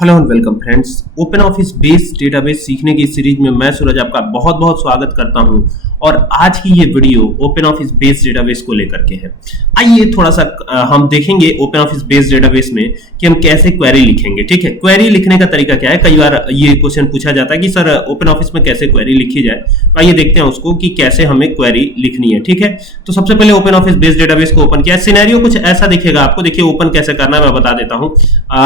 Hello and welcome friends. Open office based database सीखने की series में मैं सूरज आपका बहुत बहुत स्वागत करता हूं और आज की ये video open office based database को लेकर के है। आइए थोड़ा सा हम देखेंगे ओपन ऑफिस बेस्ड डेटाबेस में कि हम कैसे क्वेरी लिखेंगे। ठीक है, क्वेरी लिखने का तरीका क्या है। कई बार ये क्वेश्चन पूछा जाता है कि सर ओपन ऑफिस में कैसे क्वेरी लिखी जाए, तो आइए देखते हैं उसको कि कैसे हमें क्वेरी लिखनी है। ठीक है, तो सबसे पहले ओपन ऑफिस बेस्ड डेटाबेस को ओपन किया। सिनेरियो कुछ ऐसा दिखेगा आपको। देखिए ओपन कैसे करना है मैं बता देता हूँ।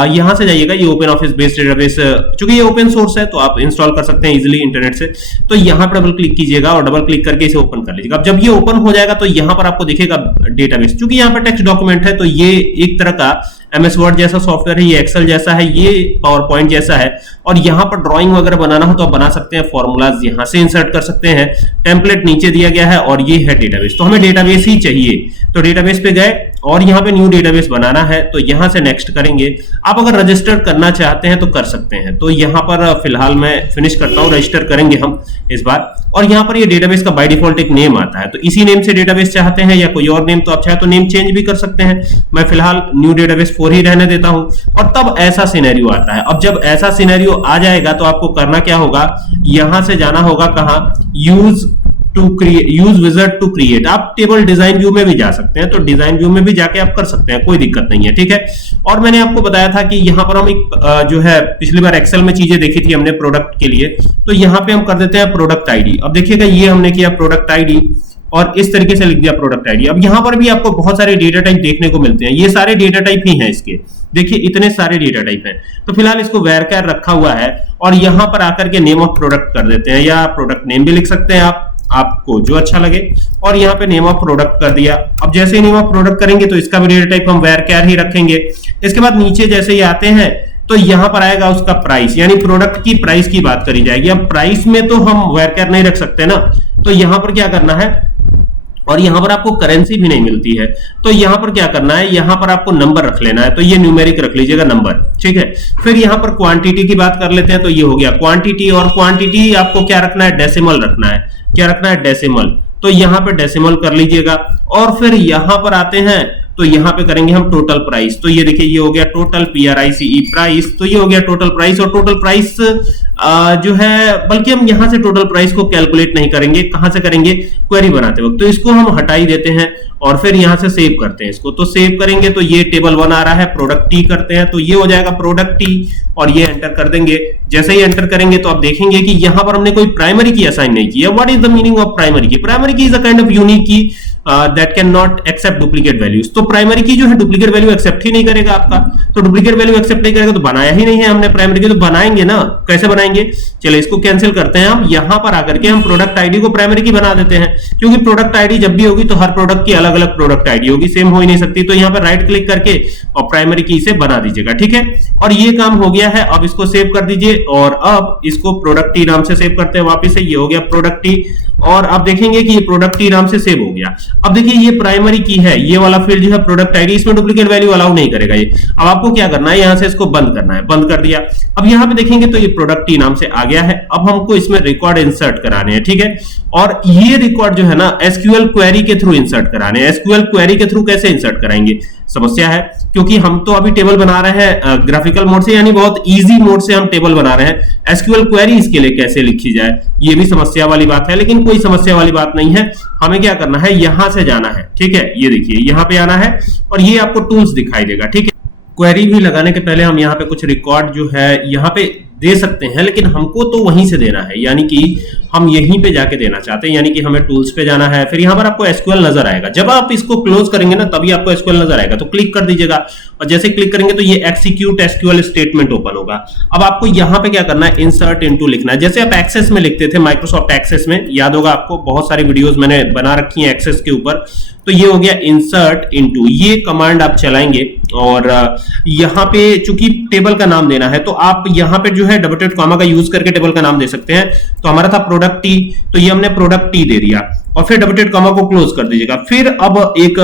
यहां से जाइएगा, ये ओपन ऑफिस बेस्ड डेटाबेस, चूंकि ये ओपन सोर्स है तो आप इंस्टॉल कर सकते हैं इजीली इंटरनेट से। तो यहां पर डबल क्लिक कीजिएगा और डबल क्लिक करके इसे ओपन कर लीजिएगा। अब जब ये ओपन हो जाएगा तो यहां पर आपको दिखेगा डेटाबेस। चूंकि यहां पर टेक्स्ट डॉक्यूमेंट है तो ये एक तरह का MS वर्ड जैसा सॉफ्टवेयर है, ये एक्सेल जैसा है, ये पावर पॉइंट जैसा है। और यहां पर ड्राइंग वगैरह बनाना हो तो आप बना सकते हैं, फॉर्मूलाज यहां से इंसर्ट कर सकते हैं। टेम्पलेट नीचे दिया गया है और ये है डेटाबेस। तो हमें डेटाबेस ही चाहिए, तो डेटाबेस पे गए और यहाँ पे न्यू डेटाबेस बनाना है तो यहां से नेक्स्ट करेंगे। आप अगर रजिस्टर करना चाहते हैं तो कर सकते हैं। तो यहां पर फिलहाल मैं फिनिश करता हूं, रजिस्टर करेंगे हम इस बार। और यहां पर ये डेटाबेस का बाय डिफॉल्ट एक नेम आता है, तो इसी नेम से डेटाबेस चाहते हैं या कोई और नेम तो आप चाहे तो नेम चेंज भी कर सकते हैं। मैं फिलहाल न्यू डेटाबेस 4 ही रहने देता हूं। और तब ऐसा सिनेरियो आता है। अब जब ऐसा सिनेरियो आ जाएगा तो आपको करना क्या होगा, यहां से जाना होगा कहां, यूज विजार्ड टू क्रिएट। आप टेबल डिजाइन व्यू में भी जा सकते हैं, तो डिजाइन व्यू में भी जाके आप कर सकते हैं, कोई दिक्कत नहीं है। ठीक है, और मैंने आपको बताया था कि यहां पर हम एक जो है पिछली बार एक्सेल में चीजें देखी थी हमने प्रोडक्ट के लिए, तो यहां पे हम कर देते हैं प्रोडक्ट आईडी। अब देखिएगा ये हमने किया प्रोडक्ट आईडी और इस तरीके से लिख दिया प्रोडक्ट आईडी। अब यहां पर भी आपको बहुत सारे डेटा टाइप देखने को मिलते हैं, ये सारे डेटा टाइप ही हैं इसके। देखिए इतने सारे डेटा टाइप हैं। तो फिलहाल इसको varchar रखा हुआ है और यहां पर आकर के नेम ऑफ प्रोडक्ट कर देते हैं, या प्रोडक्ट नेम भी लिख सकते हैं आप, आपको जो अच्छा लगे। और यहाँ पे नेम ऑफ प्रोडक्ट कर दिया। अब जैसे ही नेम ऑफ प्रोडक्ट करेंगे तो इसका भी डेटा टाइप हम varchar ही रखेंगे। इसके बाद नीचे जैसे ही आते हैं तो यहां पर आएगा उसका प्राइस, यानी प्रोडक्ट की प्राइस की बात करी जाएगी। अब प्राइस में तो हम varchar नहीं रख सकते ना, तो यहां पर क्या करना है, और यहां पर आपको करेंसी भी नहीं मिलती है, तो यहां पर क्या करना है, यहां पर आपको नंबर रख लेना है। तो ये न्यूमेरिक रख लीजिएगा नंबर। ठीक है, फिर यहां पर क्वांटिटी की बात कर लेते हैं, तो ये हो गया क्वांटिटी। और क्वांटिटी आपको क्या रखना है, डेसिमल रखना है। क्या रखना है, डेसिमल। तो यहां पर डेसिमल कर लीजिएगा। और फिर यहां पर आते हैं तो यहां पे करेंगे हम टोटल प्राइस। तो ये देखिए ये हो गया टोटल PRICE प्राइस। तो ये हो गया टोटल प्राइस। और टोटल प्राइस जो है, बल्कि हम यहां से टोटल प्राइस को कैलकुलेट नहीं करेंगे, कहां से करेंगे, क्वेरी बनाते वक्त। तो इसको हम हटा ही देते हैं और फिर यहां से सेव करते हैं इसको। तो सेव करेंगे तो ये टेबल 1 आ रहा है, प्रोडक्ट टी करते हैं तो ये हो जाएगा प्रोडक्ट टी और ये एंटर कर देंगे। जैसे ही एंटर करेंगे तो आप देखेंगे कि यहां पर हमने कोई प्राइमरी की असाइन नहीं की है। What is the meaning of primary key? Primary key is a kind of unique key that can not accept duplicate values. तो प्राइमरी की जो है डुप्लीकेट वैल्यू एक्सेप्ट ही नहीं करेगा आपका, तो डुप्लीकेट वैल्यू एक्सेप्ट नहीं करेगा तो बनाया ही नहीं है हमने प्राइमरी की। तो बनाएंगे ना, कैसे बनाएंगे, चलिए इसको कैंसिल करते हैं। हम यहां पर आकर के हम प्रोडक्ट आईडी को प्राइमरी की बना देते हैं, क्योंकि प्रोडक्ट आईडी जब भी होगी तो हर प्रोडक्ट की अलग अलग प्रोडक्ट आईडी होगी, सेम हो ही नहीं सकती। तो यहां पर राइट क्लिक करके और प्राइमरी की से बना दीजिएगा। ठीक है, और ये काम हो गया है। अब इसको सेव कर दीजिए और अब इसको प्रोडक्ट टी नाम से सेव करते हैं वापस से। ये हो गया प्रोडक्ट टी और आप देखेंगे कि ये प्रोडक्ट टी नाम से सेव हो गया। अब देखिए ये प्राइमरी की है, ये वाला फील्ड जो है प्रोडक्ट आईडी, इसमें डुप्लीकेट वैल्यू अलाउ नहीं करेगा ये। अब आपको क्या करना है, यहां से इसको बंद करना है। बंद कर दिया। अब यहां पे देखेंगे तो ये प्रोडक्ट टी नाम से आ गया है। अब हमको इसमें रिकॉर्ड इंसर्ट कराने हैं। ठीक है, और ये रिकॉर्ड जो है ना SQL क्वेरी के थ्रू इंसर्ट कराने हैं। SQL क्वेरी के थ्रू कैसे इंसर्ट कराएंगे, समस्या है, क्योंकि हम तो अभी टेबल बना रहे हैं ग्राफिकल मोड से, यानी बहुत इजी मोड से हम टेबल बना रहे हैं। SQL क्वेरी इसके लिए कैसे लिखी जाए, ये भी समस्या वाली बात है, लेकिन कोई समस्या वाली बात नहीं है। हमें क्या करना है, यहां से जाना है। ठीक है, ये देखिए यहां पे आना है और ये आपको टूल्स दिखाई देगा। ठीक है, क्वेरी भी लगाने के पहले हम यहाँ पे कुछ रिकॉर्ड जो है यहाँ पे दे सकते हैं, लेकिन हमको तो वहीं से देना है, यानी कि हम यहीं पे जाके देना चाहते हैं। यानी कि हमें टूल्स पे जाना है, फिर यहाँ पर आपको SQL नजर आएगा। जब आप इसको क्लोज करेंगे ना तभी आपको SQL नजर आएगा, तो क्लिक कर दीजिएगा। और जैसे क्लिक करेंगे तो ये एक्सिक्यूट SQL स्टेटमेंट ओपन होगा। अब आपको यहाँ पे क्या करना है, इंसर्ट इनटू लिखना है, जैसे आप एक्सेस में लिखते थे, माइक्रोसॉफ्ट एक्सेस में, याद होगा आपको, बहुत सारी वीडियोस मैंने बना रखी हैं एक्सेस के ऊपर। तो ये हो गया इंसर्ट इनटू, ये कमांड आप चलाएंगे और यहाँ पे चूंकि टेबल का नाम देना है तो आप यहाँ पे जो है डबल डॉट कॉमा का यूज करके टेबल का नाम दे सकते हैं। तो हमारा था प्रोडक्ट टी, तो ये हमने प्रोडक्ट टी दे दिया और फिर डबल डॉट कॉमा को क्लोज कर दीजिएगा। फिर अब एक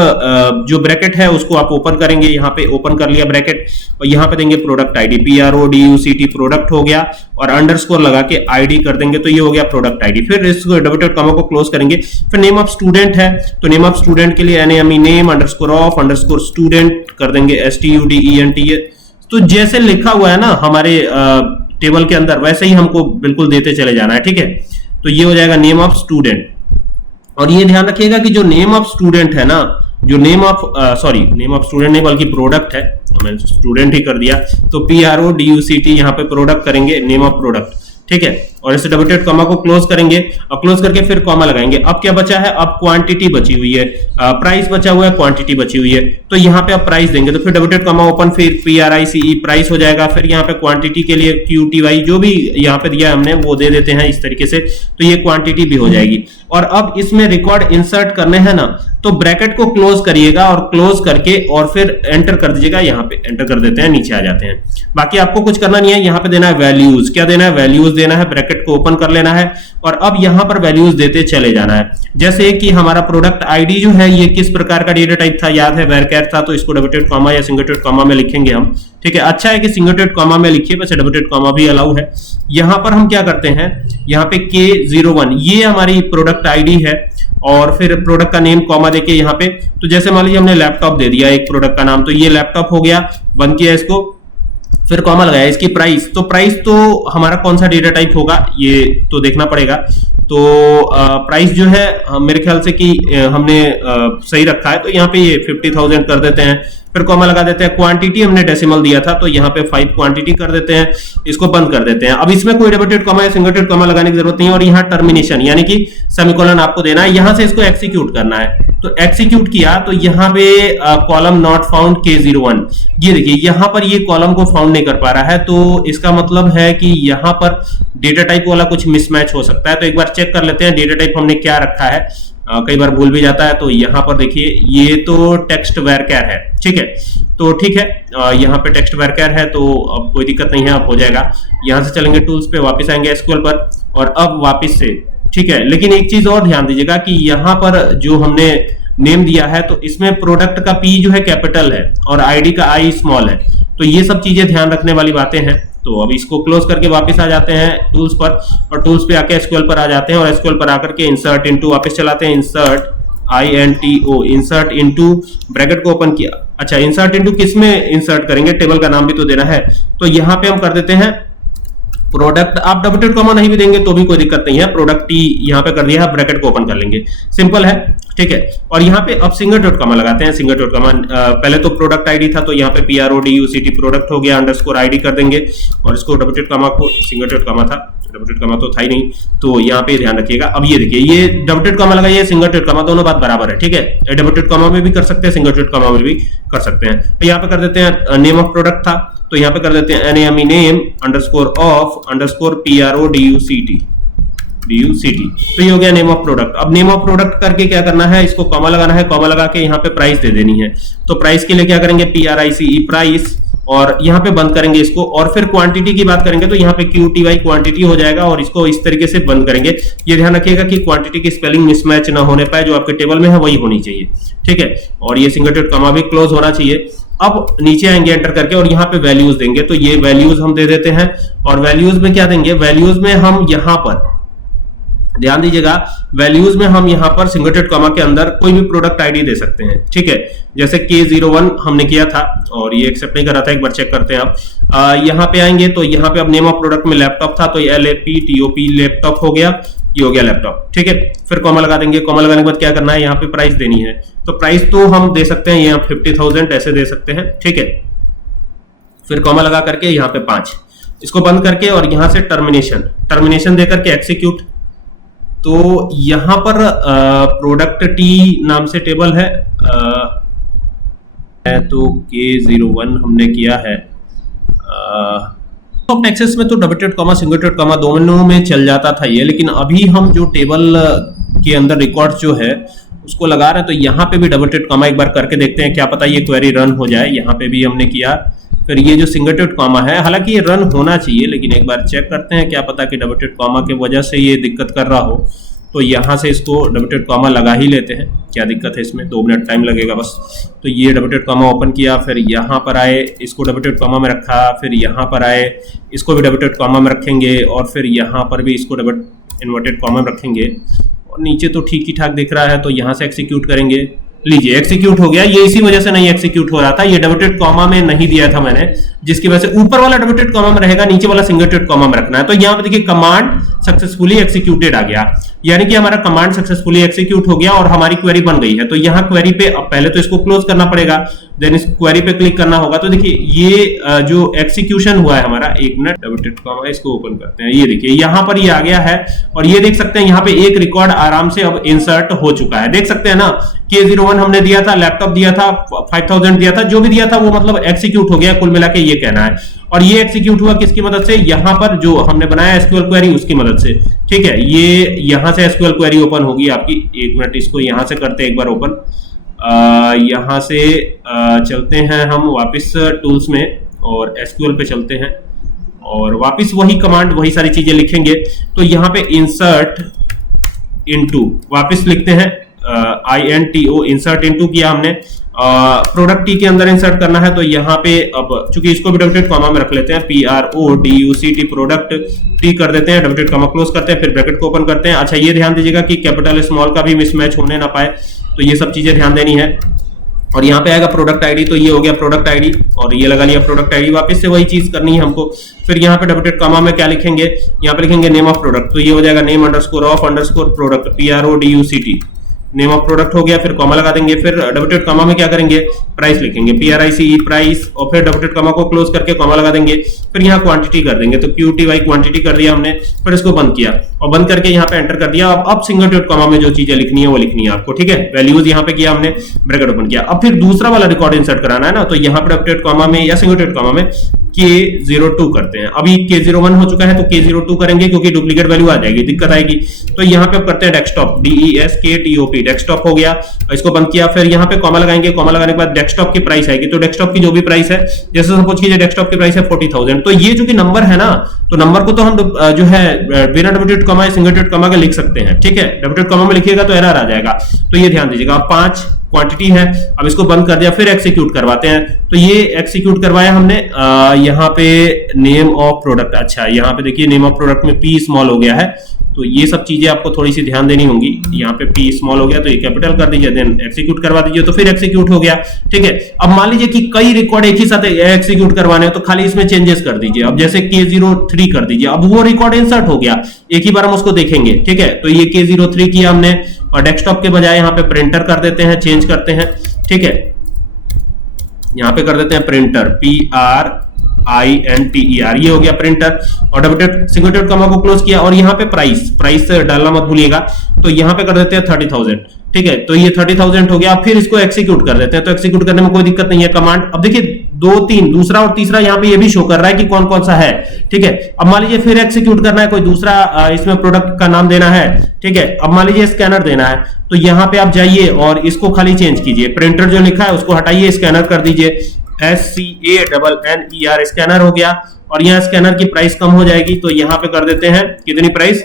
जो ब्रैकेट है उसको आप ओपन करेंगे, यहाँ पे ओपन कर लिया ब्रैकेट और यहाँ पे देंगे प्रोडक्ट आईडी, PRODUCT प्रोडक्ट हो गया और अंडरस्कोर लगा के आईडी कर देंगे, तो ये हो गया प्रोडक्ट आईडी। फिर इस डबल डॉट कॉमा को क्लोज करेंगे। फिर नेम ऑफ स्टूडेंट है तो नेम ऑफ स्टूडेंट के लिए NAME name underscore of underscore student कर देंगे, STUDENT तो जैसे लिखा हुआ है ना हमारे टेबल के अंदर, वैसे ही हमको बिल्कुल देते चले जाना है, ठीक है। तो ये हो जाएगा नेम ऑफ स्टूडेंट, और ये ध्यान रखिएगा कि जो नेम ऑफ स्टूडेंट है ना, जो name of name of student नहीं बल्कि प्रोडक्ट है, मैंने स्टूडेंट ही कर दिया, तो PRODUCT यहाँ पे प्रोडक्ट करेंगे, नेम ऑफ प्रोडक्ट, ठीक है। और इसे डबल डॉट कॉमा को क्लोज करेंगे और क्लोज करके फिर कॉमा लगाएंगे। अब क्या बचा है, अब क्वांटिटी बची हुई है, प्राइस बचा हुआ है, क्वांटिटी बची हुई है, तो यहाँ पे आप प्राइस देंगे, तो फिर डबल डॉट कॉमा ओपन, फिर PRICE प्राइस हो जाएगा, फिर यहाँ पे क्वांटिटी के लिए QTY जो भी यहाँ पे दिया हमने वो दे देते हैं इस तरीके से, तो ये क्वांटिटी भी हो जाएगी। और अब इसमें रिकॉर्ड इंसर्ट करने हैं ना, तो ब्रैकेट को क्लोज करिएगा और क्लोज करके और फिर एंटर कर दीजिएगा, यहाँ पे एंटर कर देते हैं, नीचे आ जाते हैं। बाकी आपको कुछ करना नहीं है, यहाँ पे देना है वैल्यूज, क्या देना है, वैल्यूज देना है, ब्रैकेट को ओपन कर लेना है और अब यहाँ पर वैल्यूज देते चले जाना है। जैसे कि हमारा प्रोडक्ट आईडी जो है ये किस प्रकार का डेटा टाइप था, याद है वैरकैर था, तो इसको डबल डॉट कॉमा या सिंगल डॉट कॉमा में लिखेंगे हम, ठीक है। अच्छा है कि सिंगल डॉट कॉमा में लिखिए, वैसे डबल डॉट कॉमा भी अलाउ है। यहाँ पर हम क्या करते हैं, यहाँ पे K01 ये हमारी प्रोडक्ट आईडी है और फिर प्रोडक्ट का नेम कॉमा देके यहाँ पे, तो जैसे मान लीजिए हमने लैपटॉप दे दिया एक प्रोडक्ट का नाम, तो ये लैपटॉप हो गया, बंद किया इसको, फिर कॉमा लगाया। इसकी प्राइस, तो प्राइस तो हमारा कौन सा डेटा टाइप होगा ये तो देखना पड़ेगा। तो प्राइस जो है मेरे ख्याल से कि हमने सही रखा है, तो यहाँ पे ये 50,000 कर देते हैं, फिर कॉमा लगा देते हैं। क्वांटिटी हमने डेसिमल दिया था, तो यहाँ पे 5 क्वांटिटी कर देते हैं, इसको बंद कर देते हैं। अब इसमें कोई डबल डॉट कॉमा या सिंगल डॉट कॉमा लगाने की जरूरत नहीं है, और यहाँ टर्मिनेशन यानी कि सेमीकोलन आपको देना है, यहाँ से इसको एक्सिक्यूट करना है। तो एक्सिक्यूट किया तो यहाँ पे कॉलम नॉट फाउंड K01, ये देखिए यहाँ पर ये कॉलम को फाउंड नहीं कर पा रहा है, तो इसका मतलब है कि यहाँ पर डेटा टाइप वाला कुछ मिसमैच हो सकता है। तो एक बार चेक कर लेते हैं डेटा टाइप हमने क्या रखा है, कई बार भूल भी जाता है। तो यहाँ पर देखिए ये तो टेक्स्ट वैरकैर है, ठीक है, तो ठीक है, यहाँ पे टेक्स्ट वैरकैर है, तो अब कोई दिक्कत नहीं है, अब हो जाएगा। यहाँ से चलेंगे टूल्स पे, वापस आएंगे SQL पर और अब वापस से, ठीक है। लेकिन एक चीज और ध्यान दीजिएगा कि यहाँ पर जो हमने नेम दिया है, तो इसमें प्रोडक्ट का P जो है कैपिटल है और आईडी का I स्मॉल है, तो ये सब चीजें ध्यान रखने वाली बातें हैं। तो अब इसको क्लोज करके वापस आ जाते हैं टूल्स पर, और टूल्स पे आके SQL पर आ जाते हैं, और SQL पर आकर के इंसर्ट इनटू वापस चलाते हैं, insert INTO, insert into, bracket को ओपन किया। अच्छा, इंसर्ट इनटू किस में इंसर्ट करेंगे, टेबल का नाम भी तो देना है, तो यहाँ पे हम कर देते हैं प्रोडक्ट। आप डबल डॉट कॉमा नहीं भी देंगे तो भी कोई दिक्कत नहीं है, प्रोडक्ट T यहाँ पे कर दिया है, ब्रैकेट को ओपन कर लेंगे, सिंपल है, ठीक है। और यहाँ पे अब सिंगल डॉट कॉमा लगाते हैं, सिंगल डॉट कॉमा, पहले तो प्रोडक्ट आईडी था, तो यहाँ पे PRODUCT प्रोडक्ट हो गया, अंडरस्कोर आईडी कर देंगे, और इसको डबल डॉट कॉमा को, सिंगल डॉट कॉमा था, डबल डॉट कॉमा तो था ही नहीं, तो यहाँ पे ध्यान रखिएगा। अब ये देखिए ये डबल डॉट कॉमा लगाइए, सिंगल डॉट कॉमा, दोनों बात बराबर है, ठीक है। डबल डॉट कॉमा में भी कर सकते हैं, सिंगल डॉट कॉमा में भी कर सकते हैं। तो यहाँ पे कर देते हैं नेम ऑफ प्रोडक्ट था, तो यहाँ पे कर देते हैं NAME name underscore of underscore PRODUCT, तो ये हो गया नेम ऑफ प्रोडक्ट। अब नेम ऑफ प्रोडक्ट करके क्या करना है, इसको कॉमा लगाना है, कॉमा लगा के यहाँ पे प्राइस दे देनी है। तो प्राइस के लिए क्या करेंगे, PRICE प्राइस, और यहाँ पे बंद करेंगे इसको, और फिर क्वांटिटी की बात करेंगे तो यहाँ पे QTY क्वांटिटी हो जाएगा, और इसको इस तरीके से बंद करेंगे। ये ध्यान रखिएगा कि क्वांटिटी की स्पेलिंग मिसमैच ना होने पाए, जो आपके टेबल में है वही होनी चाहिए, ठीक है। और ये सिंगल डॉट कॉमा भी क्लोज होना चाहिए। अब नीचे आएंगे एंटर करके, और यहाँ पे वैल्यूज देंगे, तो ये वैल्यूज हम दे देते हैं, और वैल्यूज में क्या देंगे, वैल्यूज में हम यहाँ पर ध्यान दीजिएगा, वैल्यूज में हम यहाँ पर सिंगल डॉट कॉमा के अंदर कोई भी प्रोडक्ट आईडी दे सकते हैं, ठीक है। जैसे K01 हमने किया था और ये एक्सेप्ट नहीं कर रहा था, एक बार चेक करते हैं आप। यहाँ पे आएंगे तो यहाँ पे अब नेम ऑफ प्रोडक्ट में लैपटॉप था, तो LAPTOP लैपटॉप हो गया, ये हो गया लैपटॉप, ठीक है। फिर कॉमा लगा देंगे, कॉमा लगाने के बाद क्या करना है, यहाँ पे प्राइस देनी है, तो प्राइस तो हम दे सकते हैं यहाँ 50,000 ऐसे दे सकते हैं, ठीक है। फिर कॉमा लगा करके यहाँ पे 5, इसको बंद करके, और यहाँ से टर्मिनेशन दे करके एक्सिक्यूट। तो यहाँ पर प्रोडक्ट T नाम से टेबल है, तो K01 हमने किया है। तो एक्सेस में तो double dot comma single dot comma दोनों में चल जाता था ये, लेकिन अभी हम जो टेबल के अंदर रिकॉर्ड जो है उसको लगा रहे हैं, तो यहाँ पे भी डबल डॉट कॉमा एक बार करके देखते हैं, क्या पता ये क्वेरी रन हो जाए। यहाँ पे भी हमने किया, फिर ये जो सिंगल डॉट कॉमा है, हालांकि ये रन होना चाहिए, लेकिन एक बार चेक करते हैं, क्या पता कि डबल डॉट कॉमा की वजह से ये दिक्कत कर रहा हो। तो यहाँ से इसको डबल डॉट कॉमा लगा ही लेते हैं, क्या दिक्कत है इसमें, 2 मिनट टाइम लगेगा बस। तो ये डबल डॉट कॉमा ओपन किया, फिर यहाँ पर आए, इसको डबल डॉट कॉमा में रखा, फिर यहाँ पर आए, इसको भी डबल डॉट कॉमा में रखेंगे, और फिर यहाँ पर भी इसको डबल इन्वर्टेड कॉमा में रखेंगे, और नीचे तो ठीक ही ठाक दिख रहा है, तो यहाँ से एक्सिक्यूट करेंगे, लीजिए एग्जीक्यूट हो गया। ये इसी वजह से नहीं एग्जीक्यूट हो रहा था, ये डबल कॉमा में नहीं दिया था मैंने, जिसकी वजह से ऊपर वाला डबल कॉमा में रहेगा, नीचे वाला सिंगल कॉमा में रखना है। तो यहां पे देखिए कमांड सक्सेसफुली एग्जीक्यूटेड आ गया, यानी कि हमारा कमांड सक्सेसफुली एग्जीक्यूट हो गया और हमारी क्वेरी बन गई है। तो यहां क्वेरी पे अब पहले तो इसको क्लोज करना पड़ेगा, देन इस क्वेरी पे क्लिक करना होगा। तो देखिए ये जो एग्जीक्यूशन हुआ है हमारा, एक मिनट डबल कॉमा इसको ओपन करते हैं, ये देखिए यहां पर ये आ गया है और ये देख सकते हैं यहां पे एक रिकॉर्ड आराम से अब इंसर्ट हो चुका है। देख सकते हैं ना, K01 हमने दिया था, लैपटॉप दिया था, 5000 दिया था, जो भी दिया था वो मतलब एग्जीक्यूट हो गया, कुल मिला के ये कहना है। और ये एग्जीक्यूट हुआ किसकी मदद से, यहां पर जो हमने बनाया एसक्यूएल क्वेरी उसकी मदद से। ठीक है, ये यहां से एसक्यूएल क्वेरी ओपन होगी आपकी, एक मिनट इसको यहां से करते हैं एक बार ओपन। यहां से चलते हैं हम वापस टूल्स में और एसक्यूएल पे चलते हैं और वापस वही कमांड वही सारी चीजें लिखेंगे। तो यहां पे इंसर्ट इनटू वापस लिखते हैं, INTO इंसर्ट इनटू किया हमने, प्रोडक्ट टी के अंदर इंसर्ट करना है। तो यहाँ पे अब चूंकि इसको भी डबल कॉमा में रख लेते हैं, PRODUCT प्रोडक्ट टी कर देते हैं, डबल कॉमा क्लोज करते हैं, फिर ब्रैकेट को ओपन करते हैं। अच्छा ये ध्यान दीजिएगा कि कैपिटल स्मॉल का भी मिसमैच होने ना पाए, तो ये सब चीजें ध्यान देनी है। और यहाँ पे आएगा प्रोडक्ट आईडी, तो ये हो गया प्रोडक्ट आईडी और ये लगा लिया प्रोडक्ट आईडी, वापस से वही चीज करनी है हमको। फिर यहाँ पे डबल कॉमा में क्या लिखेंगे, यहाँ पे लिखेंगे नेम ऑफ प्रोडक्ट, तो ये हो जाएगा name underscore of underscore product, PRODUCT name of product हो गया, फिर कॉमा लगा देंगे। फिर डबल कॉमा में क्या करेंगे, प्राइस लिखेंगे, PRICE प्राइस, और फिर डबल कॉमा को क्लोज करके कॉमा लगा देंगे। फिर यहाँ क्वांटिटी कर देंगे, तो QTY क्वांटिटी कर दिया हमने, फिर इसको बंद किया और बंद करके यहाँ पे एंटर कर दिया। अब सिंगल डॉट कॉमा में जो चीजें लिखनी है वो लिखनी है आपको। ठीक है, वैल्यूज यहाँ पे किया हमने, ब्रैकेट ओपन किया। अब फिर दूसरा वाला रिकॉर्ड इंसर्ट कराना है ना, तो यहाँ पे डबल कॉमा में या सिंगल डॉट कॉमा में K02 करते हैं। अभी K01 हो चुका है तो K02 करेंगे क्योंकि डुप्लीकेट वैल्यू आ जाएगी, दिक्कत आएगी। तो यहाँ पे करते हैं डेस्कटॉप, DESKTOP डेस्कटॉप हो गया, इसको बंद किया। फिर यहाँ पे कॉमा लगाएंगे, कॉमा लगाने के बाद डेस्कटॉप की प्राइस आएगी, तो डेस्कटॉप की जो भी प्राइस है, जैसे सपोज कीजिए डेस्कटॉप की प्राइस है 40,000, तो ये जो कि नंबर है ना, तो नंबर को तो हम जो है बिना डबल डॉट कॉमा या सिंगल डॉट कॉमा के लिख सकते हैं। ठीक है, डबल डॉट कॉमा में लिखिएगा तो एरर आ जाएगा, तो ये ध्यान दीजिएगा। 5 क्वांटिटी है, अब इसको बंद कर दिया, फिर एक्सिक्यूट करवाते हैं। तो ये एक्सिक्यूट करवाया हमने, यहाँ पे नेम ऑफ प्रोडक्ट, अच्छा यहाँ पे देखिए नेम ऑफ प्रोडक्ट में P स्मॉल हो गया है, तो ये सब चीजें आपको थोड़ी सी ध्यान देनी होंगी। यहाँ पे P स्मॉल हो गया तो ये कैपिटल कर दीजिए, देन एक्सिक्यूट करवा दीजिए, तो फिर एक्सिक्यूट हो गया। ठीक है, अब मान लीजिए कि कई रिकॉर्ड एक ही साथ एक्सिक्यूट करवाने हैं, तो खाली इसमें चेंजेस कर दीजिए। अब जैसे K03 कर दीजिए, अब वो रिकॉर्ड इंसर्ट हो गया, एक ही बार हम उसको देखेंगे। ठीक है, तो ये K03 किया हमने और डेस्कटॉप के बजाय यहाँ पे प्रिंटर कर देते हैं, चेंज करते हैं। ठीक है, यहाँ पे कर देते हैं प्रिंटर, PRINTER, ये हो गया प्रिंटर। और डबल सिंगल डॉट कॉमा को क्लोज किया और यहाँ पे प्राइस डालना मत भूलिएगा, तो यहाँ पे कर देते हैं 30,000। ठीक है, तो ये 30,000 हो गया। फिर इसको एक्सिक्यूट कर देते हैं, तो एक्सिक्यूट करने में कोई दिक्कत नहीं है। कमांड अब देखिए 2 3 दूसरा और तीसरा यहाँ पे ये भी शो कर रहा है कि कौन कौन सा है। ठीक है, अब मान लीजिए फिर एक्सिक्यूट करना है, कोई दूसरा इसमें प्रोडक्ट का नाम देना है। ठीक है, अब मान लीजिए स्कैनर देना है, तो यहाँ पे आप जाइए और इसको खाली चेंज कीजिए, प्रिंटर जो लिखा है उसको हटाइए, स्कैनर कर दीजिए, SCANNER स्कैनर हो गया। और यहाँ स्कैनर की प्राइस कम हो जाएगी, तो यहाँ पे कर देते हैं कितनी प्राइस,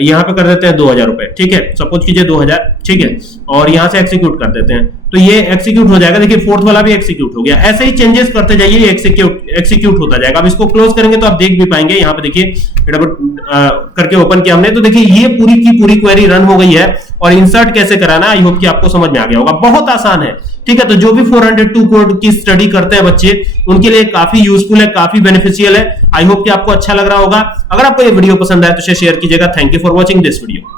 यहाँ पे कर देते हैं 2,000 रुपए। ठीक है, सपोज कीजिए 2,000। ठीक है, और यहाँ से एक्सिक्यूट कर देते हैं, तो ये एक्सिक्यूट हो जाएगा। देखिए फोर्थ वाला भी एक्सिक्यूट हो गया। ऐसे ही चेंजेस करते जाइए, एक्सिक्यूट होता जाएगा। अब इसको क्लोज करेंगे तो आप देख भी पाएंगे, यहाँ पे देखिए करके ओपन किया हमने, तो देखिए ये पूरी की पूरी क्वेरी रन हो गई है। और इंसर्ट कैसे कराना, आई होप कि आपको समझ में आ गया होगा, बहुत आसान है। ठीक है, तो जो भी 402 कोड की स्टडी करते हैं बच्चे, उनके लिए काफी यूजफुल है, काफी बेनिफिशियल है। आई होप कि आपको अच्छा लग रहा होगा। अगर आपको ये वीडियो पसंद आए तो शेयर कीजिएगा। Thank you for watching this video.